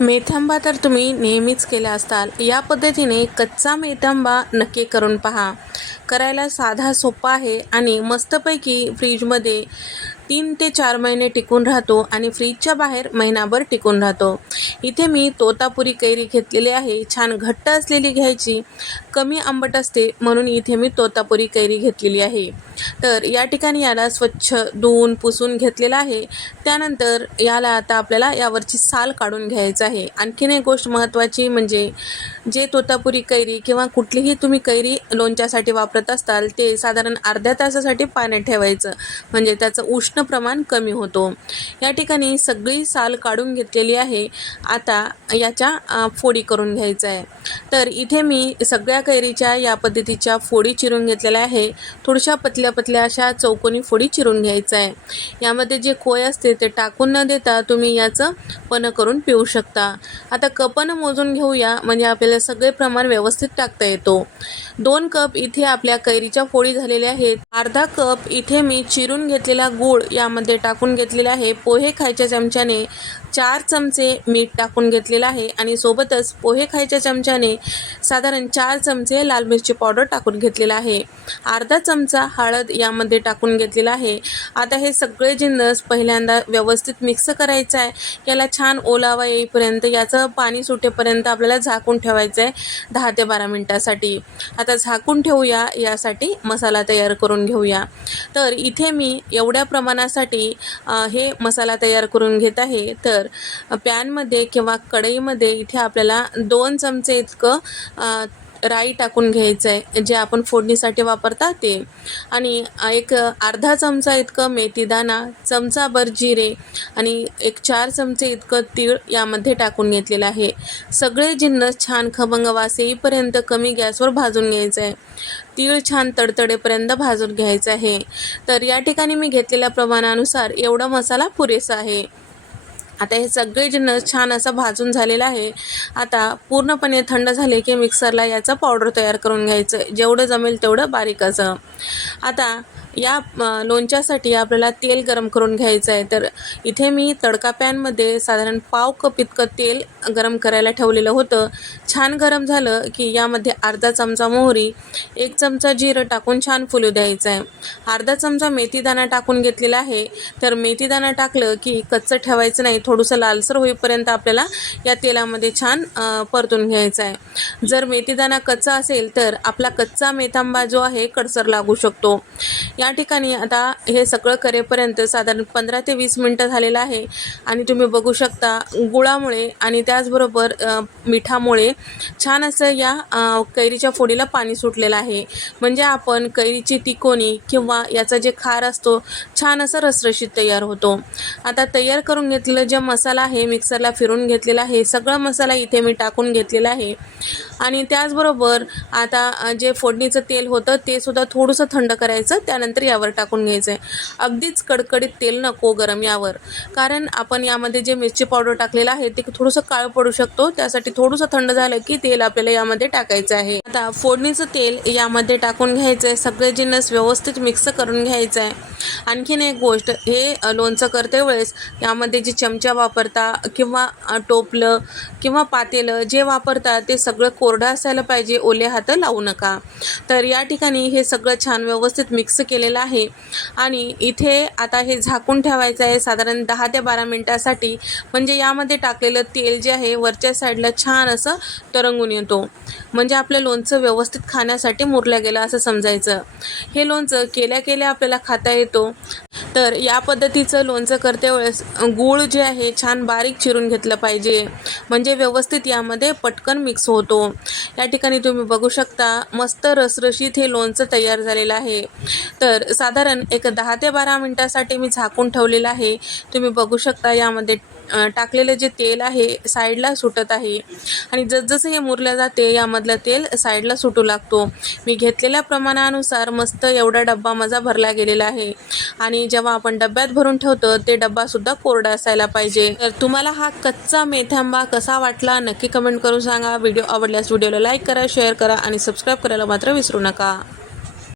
मेथांबा तर तुम्ही नेहमीच केला असताल. या पद्धतीने कच्चा मेथांबा नक्की करून पहा. करायला साधा सोपा आहे आणि मस्तपैकी फ्रीजमध्ये 3 ते 4 महिने टिकून राहतो आणि फ्रीजच्या बाहेर महिनाभर टिकून राहतो. इथे मी तोतापुरी कैरी घेतलेली आहे. छान घट्ट असलेली घ्यायची. कमी आंबट असते म्हणून इथे मी तोतापुरी कैरी घेतलेली आहे. तर या ठिकाणी याला स्वच्छ धुवून पुसून घेतलेलं आहे. त्यानंतर याला आता आपल्याला यावरची साल काढून घ्यायचं आहे. आणखीन एक गोष्ट महत्त्वाची म्हणजे जे तोतापुरी कैरी किंवा कुठलीही तुम्ही कैरी लोणच्यासाठी वापरत असाल ते साधारण अर्ध्या तासासाठी पाण्यात ठेवायचं, म्हणजे त्याचं उष्ण प्रमाण कमी होतो. या ठिकाणी सगळी साल काढून घेतलेली आहे. आता याच्या फोडी करून घ्यायचं आहे. तर इथे मी सगळ्या कैरीच्या या पद्धतीच्या फोडी चिरून घेतलेल्या आहे. थोड्याशा पतल्या पतल्या अशा चौकोनी फोडी चिरून घ्यायचं आहे. यामध्ये जे कोय असते ते टाकून न देता तुम्ही याचं पन्ह करून पिऊ शकता. आता कपनं मोजून घेऊया, म्हणजे आपल्याला सगळे प्रमाण व्यवस्थित टाकता येतो. 2 कप इथे आपल्या कैरीच्या फोडी झालेल्या आहेत. अर्धा कप इथे मी चिरून घेतलेला गूळ यामध्ये टाकून घेतलेला आहे. पोहे खायच्या चमच्याने 4 चमचे मीठ टाकून घेतलेलं आहे आणि सोबतच पोहे खायच्या चमच्याने साधारण 4 चमचे लाल मिरची पावडर टाकून घेतलेला आहे. अर्धा चमचा हळद यामध्ये टाकून घेतलेला आहे. आता हे सगळे जिन्नस पहिल्यांदा व्यवस्थित मिक्स करायचं आहे. याला छान ओलावा येईपर्यंत, याचं पाणी सुटेपर्यंत आपल्याला झाकून ठेवायचं आहे 10 ते 12 मिनिटासाठी. आता झाकून ठेवूया, यासाठी मसाला तयार करून घेऊया. तर इथे मी एवढ्या प्रमाणासाठी हे मसाला तयार करून घेत आहे. तर पॅनमध्ये किंवा कढईमध्ये इथे आपल्याला 2 चमचे इतकं राई टाकून घ्यायचं आहे, जे आपण फोडणीसाठी वापरता ते, आणि एक अर्धा चमचा इतकं मेथीदाणा, चमचाभर जिरे आणि एक 4 चमचे इतकं तीळ यामध्ये टाकून घेतलेलं आहे. सगळे जिन्नस छान खमंग वास येईपर्यंत कमी गॅसवर भाजून घ्यायचं आहे. तीळ छान तडतडेपर्यंत भाजून घ्यायचं आहे. तर या ठिकाणी मी घेतलेल्या प्रमाणानुसार एवढा मसाला पुरेसा आहे. आता हे सगळे जिन्नस छान असं भाजून झालेलं आहे. आता पूर्णपणे थंड झाले की मिक्सरला याचं पावडर तयार करून घ्यायचं, जेवढं जमेल तेवढं बारीक असं. आता या लोणच्यासाठी आपल्याला तेल गरम करून घ्यायचं आहे. तर इथे मी तडका पॅनमध्ये साधारण पाव कप इतकं तेल गरम करायला ठेवलेलं होतं. छान गरम झालं की यामध्ये अर्धा चमचा मोहरी, 1 चमचा जिरं टाकून छान फुलू द्यायचं आहे. अर्धा चमचा मेथीदाणा टाकून घेतलेला आहे. तर मेथीदाणा टाकलं की कच्चं ठेवायचं नाही, थोडंसं लालसर होईपर्यंत आपल्याला या तेलामध्ये छान परतून घ्यायचं आहे. जर मेथीदाणा कच्चा असेल तर आपला कच्चा मेथांबा जो आहे कडसर लागू शकतो. या ठिकाणी आता हे सगळं करेपर्यंत साधारण 15 ते 20 मिनटं झालेलं आहे आणि तुम्ही बघू शकता गुळामुळे आणि त्याचबरोबर मिठामुळे छान असं या कैरीच्या फोडीला पाणी सुटलेलं आहे. म्हणजे आपण कैरीची तिकोनी किंवा याचा जे खार असतो छान असं रसरशीत तयार होतो. आता तयार करून घेतलेलं जे मसाला आहे मिक्सरला फिरून घेतलेला आहे. सगळा मसाला इथे मी टाकून घेतलेला आहे आणि त्याचबरोबर आता जे फोडणीचं तेल होतं ते सुद्धा थोडंसं थंड करायचं, त्यानंतर यावर टाकून घ्यायचं आहे. अगदीच कडकडीत तेल नको गरम यावर, कारण आपण यामध्ये जे मिरची पावडर टाकलेलं आहे ते थोडंसं काळं पडू शकतो. त्यासाठी थोडंसं थंड झालं की तेल आपल्याला यामध्ये टाकायचं आहे. आता फोडणीचं तेल यामध्ये टाकून घ्यायचं आहे. सगळे जिन्नस व्यवस्थित मिक्स करून घ्यायचं आहे. आणखीन एक गोष्ट, हे लोणचं करते वेळेस यामध्ये जे चमचा वापरता किंवा टोपलं किंवा पातेलं जे वापरता ते सगळं कोरडं असायला पाहिजे, ओले हात लावू नका. तर या ठिकाणी हे सगळं छान व्यवस्थित मिक्स केलेलं आहे आणि इथे आता हे झाकून ठेवायचं आहे साधारण 10 ते 12 मिनिटासाठी. म्हणजे यामध्ये टाकलेलं तेल जे आहे वरच्या साईडला छान असं तरंगून येतो, म्हणजे आपलं लोणचं व्यवस्थित खाण्यासाठी मुरलं गेलं असं समजायचं. हे लोणचं केल्या केल्या आपल्याला खाता येतो. तर या पद्धतीचं लोणचं करते वेळेस गूळ जे आहे छान बारीक चिरून घेतलं पाहिजे, म्हणजे व्यवस्थित यामध्ये पटकन मिक्स होतो. या ठिकाणी तुम्ही बघू शकता मस्त रसरशीत हे लोणचं तयार झालेलं आहे. तर साधारण एक 10 ते 12 मिनिटासाठी मी झाकून ठेवलेलं आहे. तुम्ही बघू शकता यामध्ये टाकलेलं जे तेल आहे साईडला सुटत आहे आणि जसजसं हे मुरलं जाते यामधलं तेल साईडला सुटू लागतो. मी घेतलेल्या प्रमाणानुसार मस्त एवढा डब्बा माझा भरला गेलेला आहे आणि जेव्हा आपण डब्यात भरून ठेवतो ते डब्बासुद्धा कोरडा असायला पाहिजे. तर तुम्हाला हा कच्चा मेथांबा कसा वाटला नक्की कमेंट करून सांगा. व्हिडिओ आवडल्यास व्हिडिओला लाईक करा, शेअर करा आणि सबस्क्राईब करायला मात्र विसरू नका.